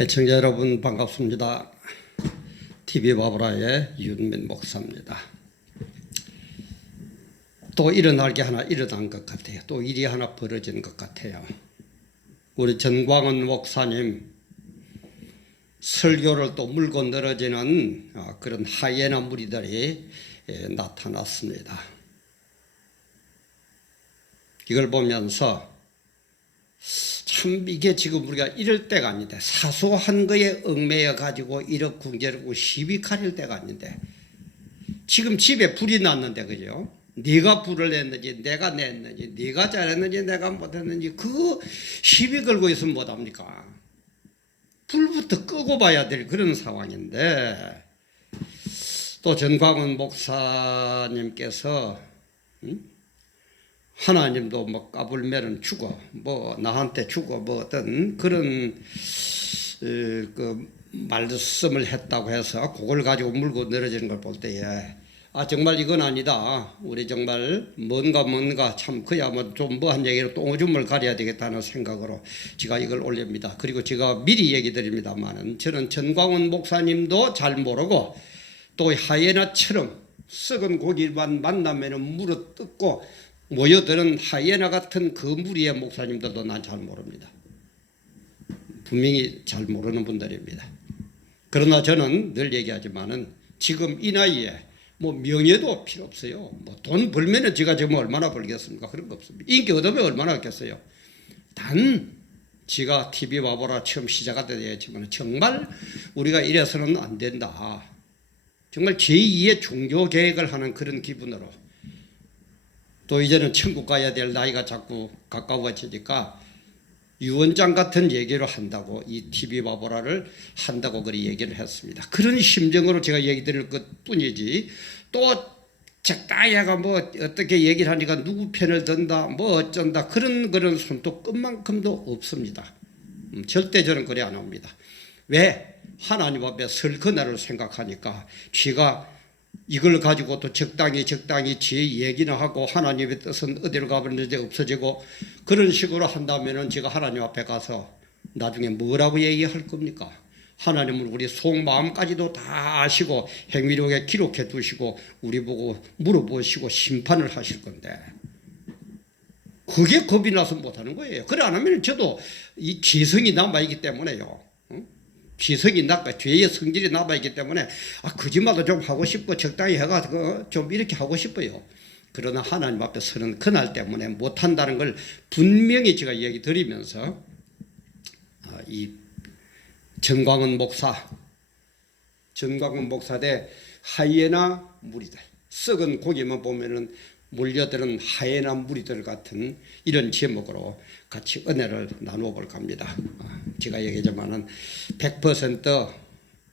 애청자 여러분 반갑습니다. TV 바브라의 윤민 목사입니다. 또 일어날 게 하나 일어난 것 같아요. 또 일이 하나 벌어진 것 같아요. 우리 전광훈 목사님 설교를 또 물고 늘어지는 그런 하이에나 무리들이 나타났습니다. 이걸 보면서 참 이게 지금 우리가 이럴 때가 아닌데, 사소한 거에 얽매여 가지고 이렇게 궁절하고 시비 가릴 때가 아닌데, 지금 집에 불이 났는데, 그죠? 네가 불을 냈는지 내가 냈는지, 네가 잘했는지 내가 못했는지 그거 시비 걸고 있으면 못합니까? 불부터 끄고 봐야 될 그런 상황인데, 또 전광훈 목사님께서 하나님도 뭐 까불면은 죽어, 뭐 나한테 죽어, 뭐 어떤 그런 그 말씀을 했다고 해서 그걸 가지고 물고 늘어지는 걸 볼 때에 정말 이건 아니다. 우리 정말 뭔가 참 그야 뭐 좀 뭐한 얘기로 똥오줌을 가려야 되겠다는 생각으로 제가 이걸 올립니다. 그리고 제가 미리 얘기 드립니다만은 저는 전광훈 목사님도 잘 모르고 또 하이에나처럼 썩은 고기만 만나면은 물어 뜯고 모여드는 하이에나 같은 그 무리의 목사님들도 난 잘 모릅니다. 분명히 잘 모르는 분들입니다. 그러나 저는 늘 얘기하지만은 지금 이 나이에 뭐 명예도 필요 없어요. 뭐 돈 벌면은 제가 지금 얼마나 벌겠습니까? 그런 거 없습니다. 인기 얻으면 얼마나 얻겠어요. 단 제가 TV 와보라 처음 시작할 때 얘기했지만 정말 우리가 이래서는 안 된다. 정말 제2의 종교 계획을 하는 그런 기분으로, 또 이제는 천국 가야 될 나이가 자꾸 가까워지니까 유언장 같은 얘기를 한다고, 이 TV 바보라를 한다고 그리 얘기를 했습니다. 그런 심정으로 제가 얘기 드릴 것 뿐이지, 또 적당히가 뭐 어떻게 얘기를 하니까 누구 편을 든다 뭐 어쩐다 그런 손도 끝만큼도 없습니다. 절대 저는 그래 안 합니다. 왜? 하나님 앞에 설 그날을 생각하니까 제가 이걸 가지고 또 적당히 제 얘기는 하고 하나님의 뜻은 어디로 가버렸는지 없어지고 그런 식으로 한다면은 제가 하나님 앞에 가서 나중에 뭐라고 얘기할 겁니까? 하나님은 우리 속마음까지도 다 아시고 행위록에 기록해 두시고 우리 보고 물어보시고 심판을 하실 건데, 그게 겁이 나서 못하는 거예요. 그래 안 하면 저도 이 지성이 남아있기 때문에요. 기성이 남아, 죄의 성질이 남아있기 때문에 거짓말도 좀 하고 싶고 적당히 해가지고 좀 이렇게 하고 싶어요. 그러나 하나님 앞에 서는 그날 때문에 못한다는 걸 분명히 제가 얘기 드리면서 이 전광훈 목사 대 하이에나 무리들, 썩은 고기만 보면은 몰려드는 하이에나 무리들 같은 이런 제목으로 같이 은혜를 나누어 볼까 합니다. 제가 얘기하지만은 100%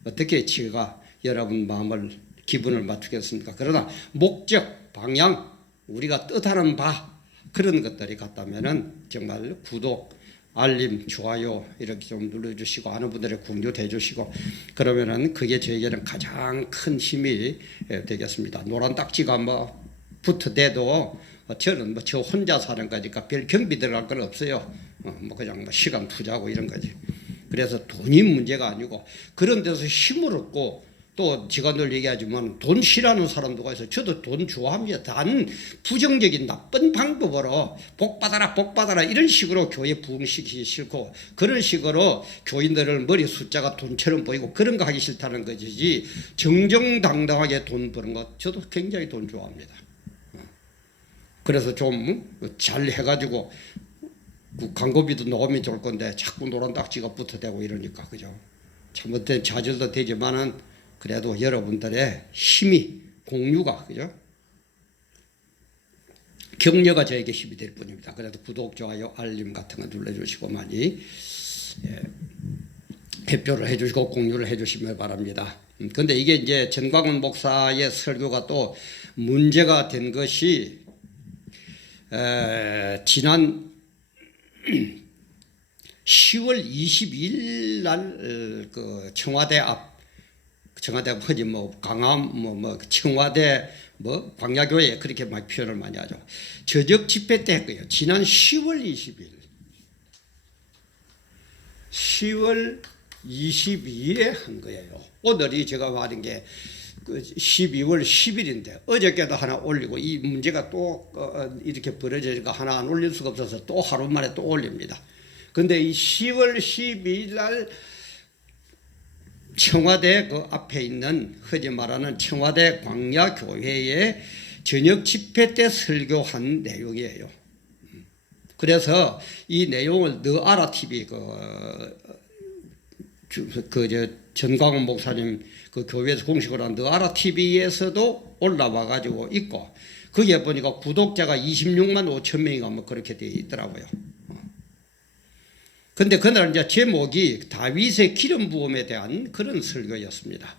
어떻게 제가 여러분 마음을 기분을 맞추겠습니까? 그러나 목적, 방향, 우리가 뜻하는 바 그런 것들이 같다면은 정말 구독, 알림, 좋아요 이렇게 좀 눌러주시고 아는 분들의 공유도 해주시고 그러면은 그게 저에게는 가장 큰 힘이 되겠습니다. 노란 딱지가 뭐 붙어대도 저는 뭐 저 혼자 사는 거니까 별 경비 들어갈 건 없어요. 뭐 그냥 뭐 시간 투자하고 이런 거지. 그래서 돈이 문제가 아니고 그런 데서 힘을 얻고, 또 제가 늘 얘기하지만 돈 싫어하는 사람도 있어요. 저도 돈 좋아합니다. 단 부정적인 나쁜 방법으로 복 받아라 이런 식으로 교회 부흥시키기 싫고, 그런 식으로 교인들을 머리 숫자가 돈처럼 보이고 그런 거 하기 싫다는 거지, 정정당당하게 돈 버는 거 저도 굉장히 돈 좋아합니다. 그래서 좀 잘 해가지고 광고비도 넣으면 좋을 건데 자꾸 노란 딱지가 붙어대고 이러니까, 그죠? 잘못된 좌절도 되지만은 그래도 여러분들의 힘이, 공유가, 그죠? 격려가 저에게 힘이 될 뿐입니다. 그래도 구독, 좋아요, 알림 같은 거 눌러주시고 많이 발표를 해주시고 공유를 해주시면 바랍니다. 근데 이게 이제 전광훈 목사의 설교가 또 문제가 된 것이 지난 10월 22일 날 그 청와대 허지 뭐 강암 뭐 청와대 뭐 광야교회 그렇게 막 표현을 많이 하죠. 저녁 집회 때 했고요. 지난 10월 20일 10월 22일에 한 거예요. 오늘이 제가 말한 게 그 12월 10일인데 어저께도 하나 올리고 이 문제가 또 이렇게 벌어지니까 하나 안 올릴 수가 없어서 또 하루 만에 또 올립니다. 근데 이 10월 12일 날 청와대 그 앞에 있는 흔히 말하는 청와대 광야교회에 저녁 집회 때 설교한 내용이에요. 그래서 이 내용을 너아라 TV 전광훈 목사님 그 교회에서 공식으로 한 너아라 TV에서도 올라와 가지고 있고 거기에 보니까 구독자가 26만 5천 명인가 뭐 그렇게 되어 있더라고요. 근데 그날 이제 제목이 다윗의 기름 부음에 대한 그런 설교였습니다.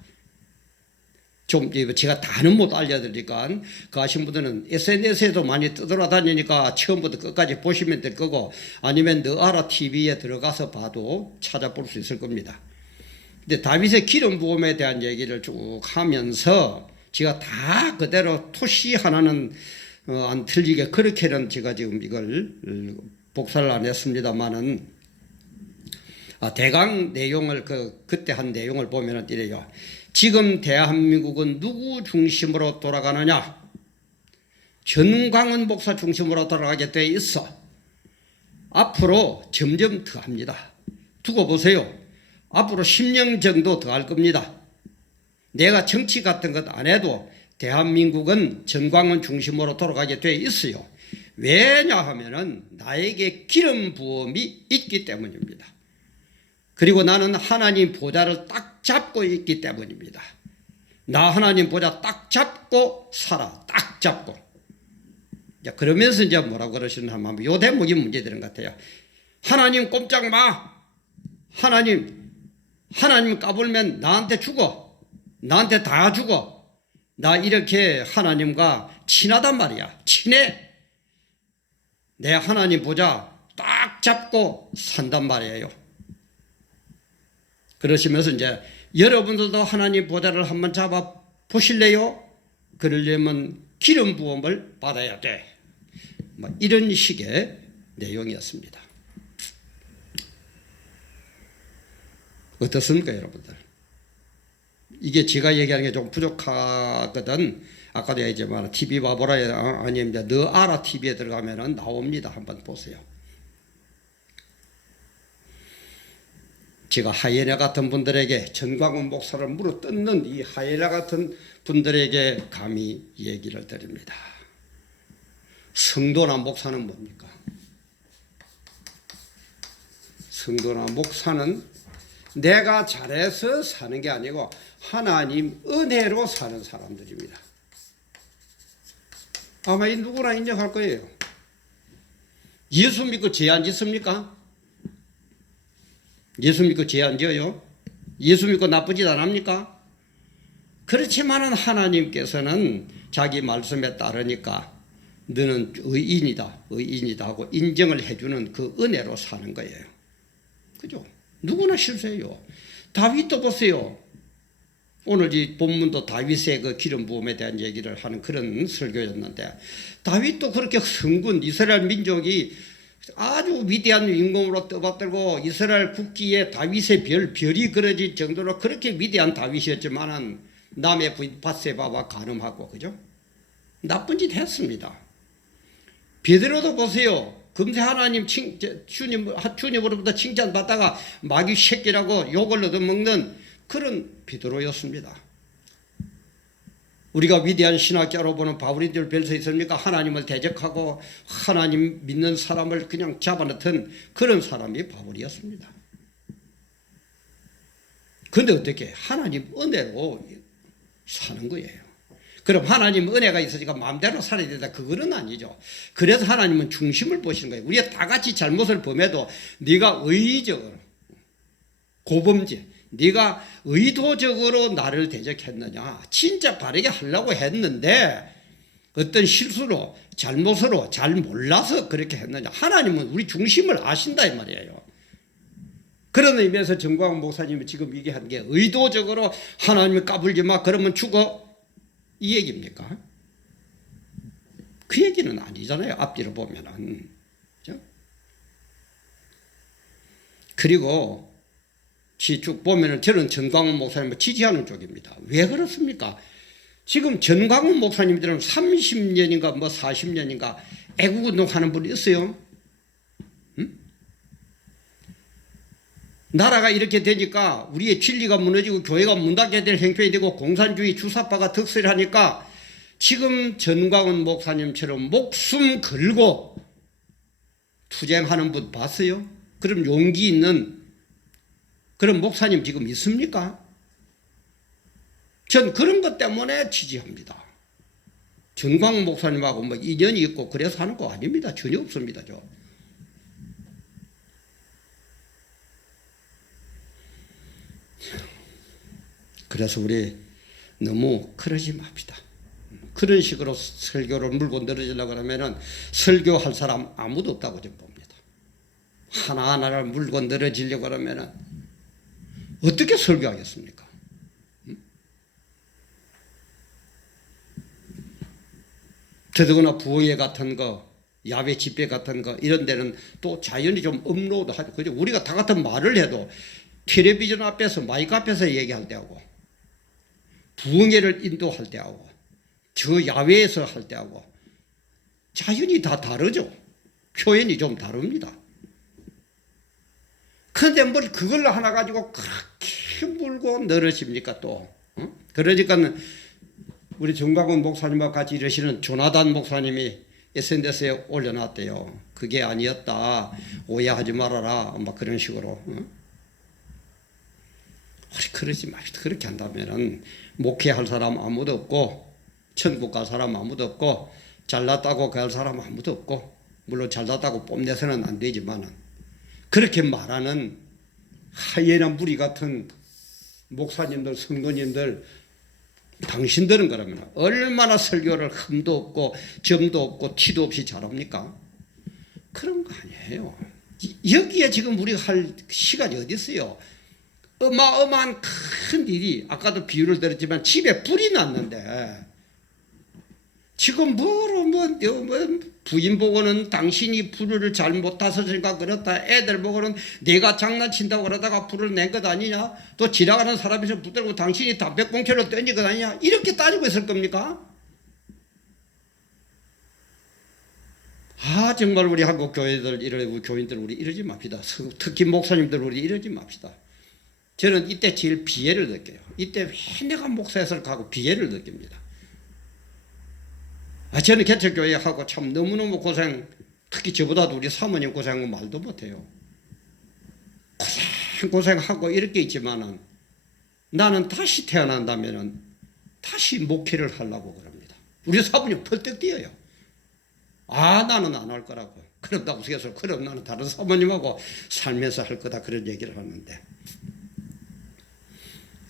좀 제가 다는 못 알려드리니까 그 아신 분들은 SNS에도 많이 떠돌아다니니까 처음부터 끝까지 보시면 될 거고 아니면 너아라 TV에 들어가서 봐도 찾아볼 수 있을 겁니다. 근데 다윗의 기름 부음에 대한 얘기를 쭉 하면서 제가 다 그대로 토시 하나는 안 틀리게 그렇게는 제가 지금 이걸 복사를 안 했습니다만은 대강 내용을 그때 한 내용을 보면은 이래요. 지금 대한민국은 누구 중심으로 돌아가느냐? 전광훈 목사 중심으로 돌아가게 돼 있어. 앞으로 점점 더 합니다. 두고 보세요. 앞으로 10년 정도 더 할 겁니다. 내가 정치 같은 것 안 해도 대한민국은 전광훈 중심으로 돌아가게 돼 있어요. 왜냐하면은 나에게 기름 부음이 있기 때문입니다. 그리고 나는 하나님 보좌를 딱 잡고 있기 때문입니다. 나 하나님 보좌 딱 잡고 살아. 딱 잡고. 그러면서 이제 뭐라고 그러시나 하면 요 대목이 문제되는 것 같아요. 하나님 꼼짝 마. 하나님 까불면 나한테 죽어. 나한테 다 죽어. 나 이렇게 하나님과 친하단 말이야. 친해. 내 하나님 보좌 딱 잡고 산단 말이에요. 그러시면서 이제 여러분들도 하나님 보좌를 한번 잡아 보실래요? 그러려면 기름 부음을 받아야 돼. 이런 식의 내용이었습니다. 어떻습니까, 여러분들? 이게 제가 얘기하는 게 좀 부족하거든. 아까도 얘기했지만 TV 봐보라 아니면 너아라 TV에 들어가면 나옵니다. 한번 보세요. 제가 하예나 같은 분들에게 전광훈 목사를 물어뜯는 이 하예나 같은 분들에게 감히 얘기를 드립니다. 성도나 목사는 뭡니까? 성도나 목사는 내가 잘해서 사는 게 아니고 하나님 은혜로 사는 사람들입니다. 아마 이 누구나 인정할 거예요. 예수 믿고 죄 안 짓습니까? 예수 믿고 죄 안 지어요? 예수 믿고 나쁜 짓 안 합니까? 그렇지만은 하나님께서는 자기 말씀에 따르니까 너는 의인이다 하고 인정을 해주는 그 은혜로 사는 거예요. 그죠? 누구나 실수해요. 다윗도 보세요. 오늘 이 본문도 다윗의 그 기름 부음에 대한 얘기를 하는 그런 설교였는데 다윗도 그렇게 성군 이스라엘 민족이 아주 위대한 임금으로 떠받들고 이스라엘 국기에 다윗의 별이 그려질 정도로 그렇게 위대한 다윗이었지만은 남의 부인 밧세바와 간음하고 그죠? 나쁜 짓 했습니다. 베드로도 보세요. 금세 하나님 주님으로부터 칭찬받다가 마귀 새끼라고 욕을 얻어먹는 그런 베드로였습니다. 우리가 위대한 신학자로 보는 바울인들 별서 있습니까? 하나님을 대적하고 하나님 믿는 사람을 그냥 잡아넣던 그런 사람이 바울이었습니다. 그런데 어떻게 하나님 은혜로 사는 거예요. 그럼 하나님 은혜가 있으니까 마음대로 살아야 된다. 그거는 아니죠. 그래서 하나님은 중심을 보시는 거예요. 우리가 다 같이 잘못을 범해도 네가 의의적으로 고범죄 네가 의도적으로 나를 대적했느냐 진짜 바르게 하려고 했는데 어떤 실수로 잘못으로 잘 몰라서 그렇게 했느냐 하나님은 우리 중심을 아신다 이 말이에요. 그런 의미에서 전광훈 목사님이 지금 얘기한 게 의도적으로 하나님을 까불지 마 그러면 죽어 이 얘기입니까? 그 얘기는 아니잖아요. 앞뒤로 보면은 그렇죠? 그리고 쭉 보면은 저는 전광훈 목사님을 지지하는 쪽입니다. 왜 그렇습니까? 지금 전광훈 목사님들은 30년인가 뭐 40년인가 애국운동하는 분이 있어요. 응? 나라가 이렇게 되니까 우리의 진리가 무너지고 교회가 문 닫게 될 형편이 되고 공산주의 주사파가 득세를 하니까 지금 전광훈 목사님처럼 목숨 걸고 투쟁하는 분 봤어요? 그럼 용기 있는 그런 목사님 지금 있습니까? 전 그런 것 때문에 지지합니다. 전광훈 목사님하고 뭐 인연이 있고 그래서 하는 거 아닙니다. 전혀 없습니다. 그래서 우리 너무 그러지 맙시다. 그런 식으로 설교를 물고 늘어지려고 그러면은 설교할 사람 아무도 없다고 좀 봅니다. 하나하나를 물고 늘어지려고 그러면은 어떻게 설교하겠습니까? 더더구나 부흥회 같은 거, 야외 집회 같은 거 이런 데는 또 자연히 좀 업로드하죠. 그죠? 우리가 다 같은 말을 해도 텔레비전 앞에서 마이크 앞에서 얘기할 때하고 부흥회를 인도할 때하고 저 야외에서 할 때하고 자연히 다 다르죠. 표현이 좀 다릅니다. 그런데 뭘 그걸 하나 가지고 그렇게 물고 늘어집니까 또. 그러니까 우리 전광훈 목사님과 같이 이러시는 조나단 목사님이 SNS에 올려놨대요. 그게 아니었다. 오해하지 말아라. 막 그런 식으로. 우리 그러지 맙시다. 그렇게 한다면은 목회할 사람 아무도 없고 천국 갈 사람 아무도 없고 잘났다고 갈 사람 아무도 없고 물론 잘났다고 뽐내서는 안 되지만은 그렇게 말하는 하이에나 무리 같은 목사님들 성도님들 당신들은 그러면 얼마나 설교를 흠도 없고 점도 없고 티도 없이 잘합니까? 그런 거 아니에요. 여기에 지금 우리가 할 시간이 어디 있어요? 어마어마한 큰 일이 아까도 비유를 들었지만 집에 불이 났는데 지금 뭐 부인 보고는 당신이 불을 잘못 타서니까 그렇다. 애들 보고는 내가 장난친다고 그러다가 불을 낸 것 아니냐. 또 지나가는 사람에서 붙들고 당신이 담배꽁초를 던진 것 아니냐. 이렇게 따지고 있을 겁니까? 정말 우리 한국 교회들 이러고 교인들 우리 이러지 맙시다. 특히 목사님들 우리 이러지 맙시다. 저는 이때 제일 비애를 느껴요. 이때 왜 내가 목사에서 가고 비애를 느낍니다. 저는 개척교회하고 참 너무너무 특히 저보다도 우리 사모님 고생한 거 말도 못해요. 고생하고 이렇게 있지만은 나는 다시 태어난다면은 다시 목회를 하려고 그럽니다. 우리 사모님 펄떡 뛰어요. 나는 안 할 거라고. 그런다고 해서 그럼 나는 다른 사모님하고 살면서 할 거다 그런 얘기를 하는데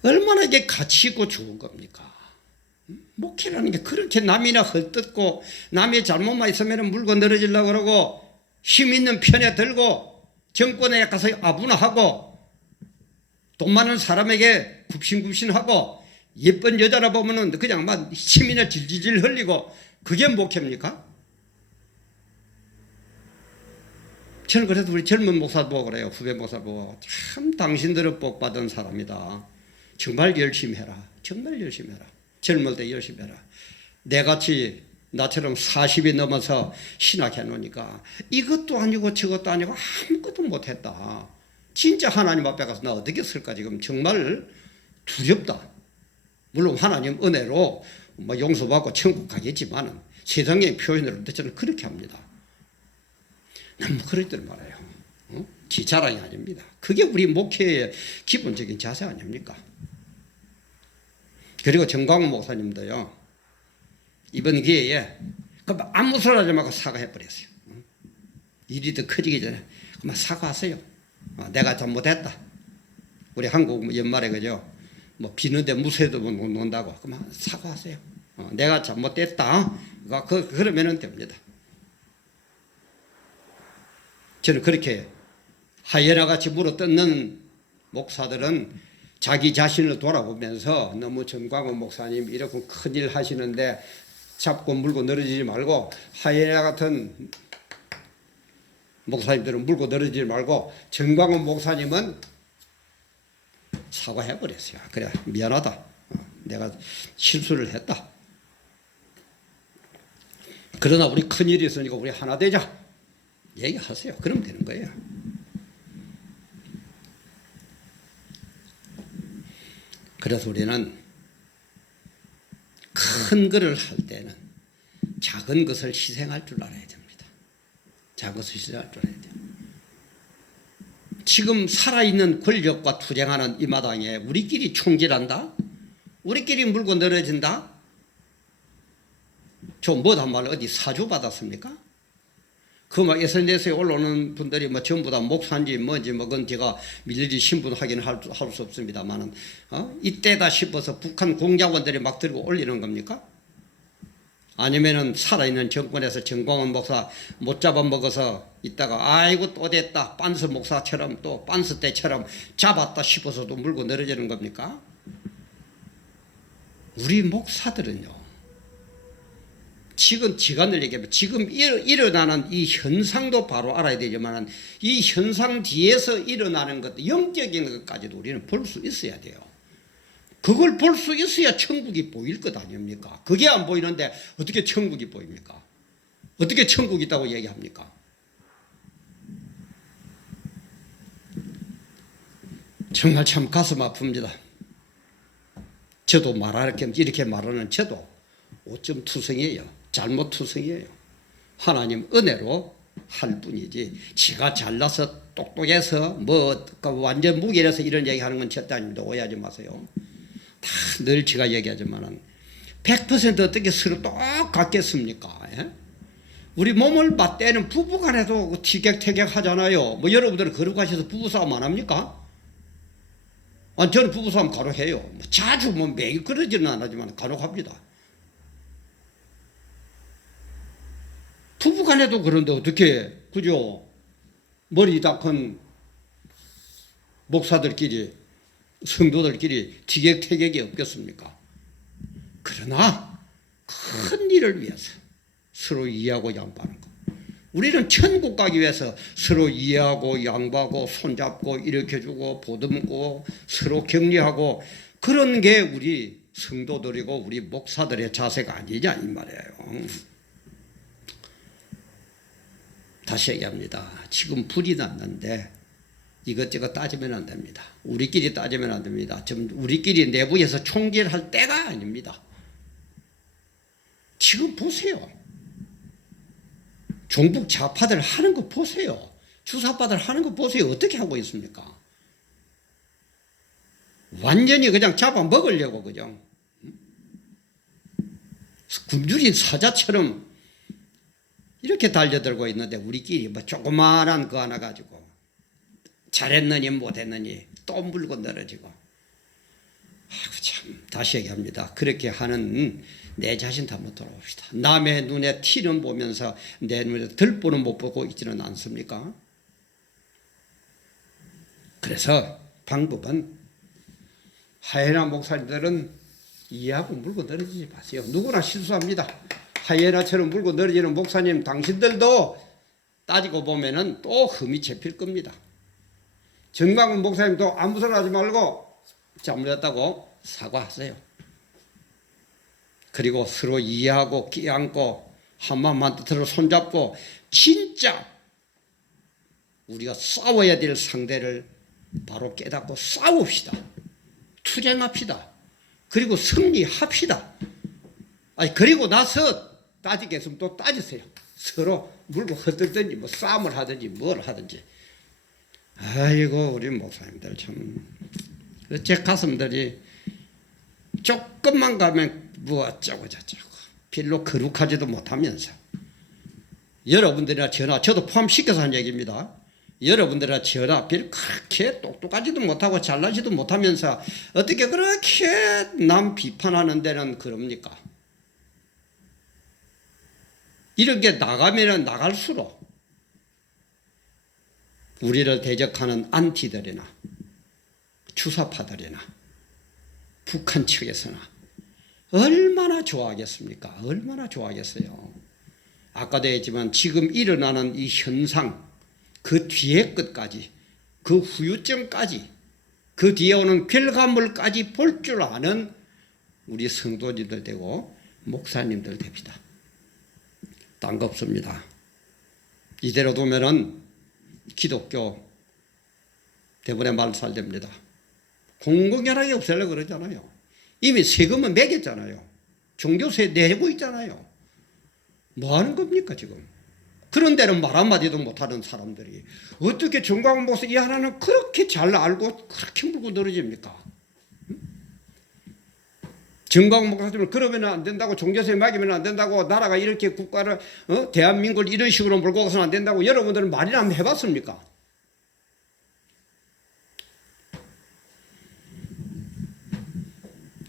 얼마나 이게 가치 있고 좋은 겁니까? 목회라는 게 그렇게 남이나 헐뜯고 남의 잘못만 있으면 물고 늘어지려고 그러고 힘 있는 편에 들고 정권에 가서 아부나하고 돈 많은 사람에게 굽신굽신하고 예쁜 여자라 보면은 그냥 막 힘이나 질질질 흘리고 그게 목회입니까? 저는 그래도 우리 젊은 목사 보고 그래요. 후배 목사 보고 참 당신들은 복 받은 사람이다. 정말 열심히 해라. 정말 열심히 해라. 젊을 때 열심히 해라. 내같이 나처럼 40이 넘어서 신학해 놓으니까 이것도 아니고 저것도 아니고 아무것도 못했다. 진짜 하나님 앞에 가서 나 어떻게 쓸까 지금 정말 두렵다. 물론 하나님 은혜로 뭐 용서받고 천국 가겠지만은 세상의 표현으로 저는 그렇게 합니다. 너무 그럴 말아요. 지 자랑이 아닙니다. 그게 우리 목회의 기본적인 자세 아닙니까? 그리고 전광훈 목사님도요. 이번 기회에 아무 소리 하지 말고 사과해버렸어요. 일이 더 커지기 전에 그만 사과하세요. 내가 잘못했다. 우리 한국 연말에 그죠? 뭐 비는데 무쇠도 못 논다고 그만 사과하세요. 내가 잘못됐다. 그러면 됩니다. 저는 그렇게 하이에나같이 물어뜯는 목사들은 자기 자신을 돌아보면서 너무 전광훈 목사님 이렇게 큰일 하시는데 잡고 물고 늘어지지 말고 하이에나 같은 목사님들은 물고 늘어지지 말고 전광훈 목사님은 사과해버렸어요. 그래, 미안하다. 내가 실수를 했다. 그러나 우리 큰일이 있으니까 우리 하나 되자. 얘기하세요. 그러면 되는 거예요. 그래서 우리는 큰 것을 할 때는 작은 것을 희생할 줄 알아야 됩니다. 작은 것을 희생할 줄 알아야 돼요. 지금 살아있는 권력과 투쟁하는 이 마당에 우리끼리 총질한다? 우리끼리 물고 늘어진다? 저 뭐단 말로 어디 사주 받았습니까? 그 막 SNS에 올라오는 분들이 뭐 전부 다 목사인지 뭔지 뭐 그건 제가 일일이 신분하기는 할 수 없습니다만은 이때다 싶어서 북한 공작원들이 막 들고 올리는 겁니까? 아니면은 살아있는 정권에서 정광훈 목사 못 잡아먹어서 있다가 아이고 또 됐다 빤스 목사처럼 또 빤스 때처럼 잡았다 싶어서도 물고 늘어지는 겁니까? 우리 목사들은요, 지금 제가 늘 얘기하면 지금 일어나는 이 현상도 바로 알아야 되지만 이 현상 뒤에서 일어나는 것, 영적인 것까지도 우리는 볼 수 있어야 돼요. 그걸 볼 수 있어야 천국이 보일 것 아닙니까? 그게 안 보이는데 어떻게 천국이 보입니까? 어떻게 천국이 있다고 얘기합니까? 정말 참 가슴 아픕니다. 저도 이렇게 말하는 저도 오점 투성이에요. 잘못 투성이에요. 하나님 은혜로 할 뿐이지 지가 잘나서 똑똑해서 뭐 완전 무기라서 이런 얘기하는 건 절대 아닙니다. 오해하지 마세요. 다 늘 제가 얘기하지만은 100% 어떻게 서로 똑같겠습니까? 예? 우리 몸을 맞대는 부부간에도 티격태격 하잖아요. 뭐 여러분들은 거룩하셔서 부부싸움 안 합니까? 저는 부부싸움 간혹 해요. 뭐 자주 뭐 매일 그러지는 않지만 간혹 합니다. 부부간에도 그런데 어떻게 그죠? 머리 다 큰 목사들끼리 성도들끼리 티격태격이 없겠습니까? 그러나 큰 일을 위해서 서로 이해하고 양보하는 것. 우리는 천국 가기 위해서 서로 이해하고 양보하고 손잡고 일으켜주고 보듬고 서로 격려하고 그런 게 우리 성도들이고 우리 목사들의 자세가 아니냐 이 말이에요. 다시 얘기합니다. 지금 불이 났는데 이것저것 따지면 안 됩니다. 우리끼리 따지면 안 됩니다. 지금 우리끼리 내부에서 총질할 때가 아닙니다. 지금 보세요. 종북 좌파들 하는 거 보세요. 주사파들 하는 거 보세요. 어떻게 하고 있습니까? 완전히 그냥 잡아먹으려고 그냥 굶주린 사자처럼 이렇게 달려들고 있는데 우리끼리 뭐 조그마한 거 하나 가지고 잘했느니 못했느니 또 물고 늘어지고. 참 다시 얘기합니다. 그렇게 하는 내 자신 한번 돌아봅시다. 남의 눈에 티는 보면서 내 눈에 들보는 못 보고 있지는 않습니까? 그래서 방법은 하예나 목사님들은 이해하고 물고 늘어지지 마세요. 누구나 실수합니다. 하예나처럼 물고 늘어지는 목사님 당신들도 따지고 보면은 또 흠이 잡힐 겁니다. 정광훈 목사님도 아무 소리 하지 말고 잘못했다고 사과하세요. 그리고 서로 이해하고 끼안고 한마음만 뜻으로 손잡고 진짜 우리가 싸워야 될 상대를 바로 깨닫고 싸웁시다. 투쟁합시다. 그리고 승리합시다. 그리고 나서 따지겠으면 또 따지세요. 서로 물고 헛들든지 뭐 싸움을 하든지 뭘 하든지. 아이고 우리 목사님들 참 제 가슴들이 조금만 가면 뭐 어쩌고 저쩌고 별로 거룩하지도 못하면서 여러분들이나 저나 저도 포함시켜서 한 얘기입니다. 여러분들이나 저나 별 그렇게 똑똑하지도 못하고 잘나지도 못하면서 어떻게 그렇게 남 비판하는 데는 그럽니까? 이렇게 나가면 나갈수록 우리를 대적하는 안티들이나 주사파들이나 북한 측에서나 얼마나 좋아하겠습니까? 얼마나 좋아하겠어요? 아까도 했지만 지금 일어나는 이 현상 그 뒤에 끝까지 그 후유증까지 그 뒤에 오는 결과물까지 볼 줄 아는 우리 성도님들 되고 목사님들 됩니다. 딴 거 없습니다. 이대로 두면은 기독교 대부분의 말살됩니다. 공공연하게 없애려고 그러잖아요. 이미 세금은 매겼잖아요. 종교세 내고 있잖아요. 뭐 하는 겁니까 지금? 그런 데는 말 한마디도 못하는 사람들이 어떻게 정광훈 목사 이 하나는 그렇게 잘 알고 그렇게 물고 늘어집니까? 정광훈 목사님은 그러면 안 된다고, 종교세 매기면 안 된다고, 나라가 이렇게 국가를 대한민국을 이런 식으로 몰고 가서는 안 된다고 여러분들은 말이나 한번 해봤습니까?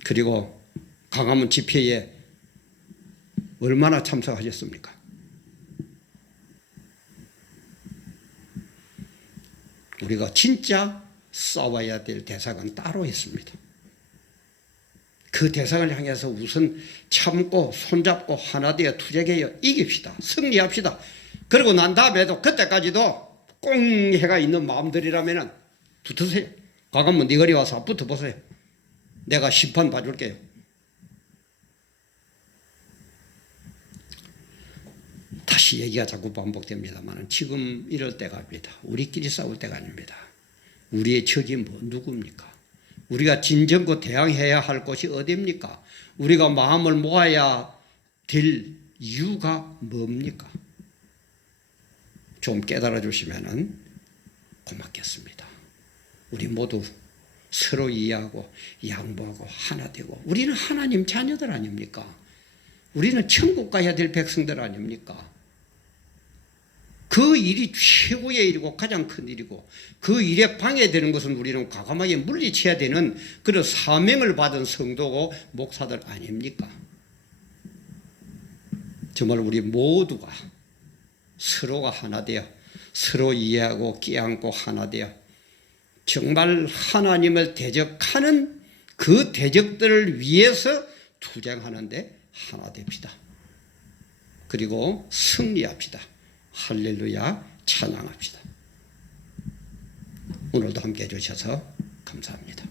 그리고 광화문 집회에 얼마나 참석하셨습니까? 우리가 진짜 싸워야 될 대상은 따로 있습니다. 그 대상을 향해서 우선 참고 손잡고 하나 되어 투쟁하여 이깁시다. 승리합시다. 그리고 난 다음에도 그때까지도 꽁해가 있는 마음들이라면 붙으세요. 광화문 네 거리 와서 붙어보세요. 내가 심판 봐줄게요. 다시 얘기가 자꾸 반복됩니다만 지금 이럴 때가 아닙니다. 우리끼리 싸울 때가 아닙니다. 우리의 적이 누굽니까? 우리가 진정고 대항해야 할 곳이 어디입니까? 우리가 마음을 모아야 될 이유가 뭡니까? 좀 깨달아 주시면 고맙겠습니다. 우리 모두 서로 이해하고 양보하고 하나 되고, 우리는 하나님 자녀들 아닙니까? 우리는 천국 가야 될 백성들 아닙니까? 그 일이 최고의 일이고 가장 큰 일이고, 그 일에 방해되는 것은 우리는 과감하게 물리쳐야 되는 그런 사명을 받은 성도고 목사들 아닙니까? 정말 우리 모두가 서로가 하나 되어 서로 이해하고 끼안고 하나 되어 정말 하나님을 대적하는 그 대적들을 위해서 투쟁하는데 하나 됩시다. 그리고 승리합시다. 할렐루야, 찬양합시다. 오늘도 함께 해주셔서 감사합니다.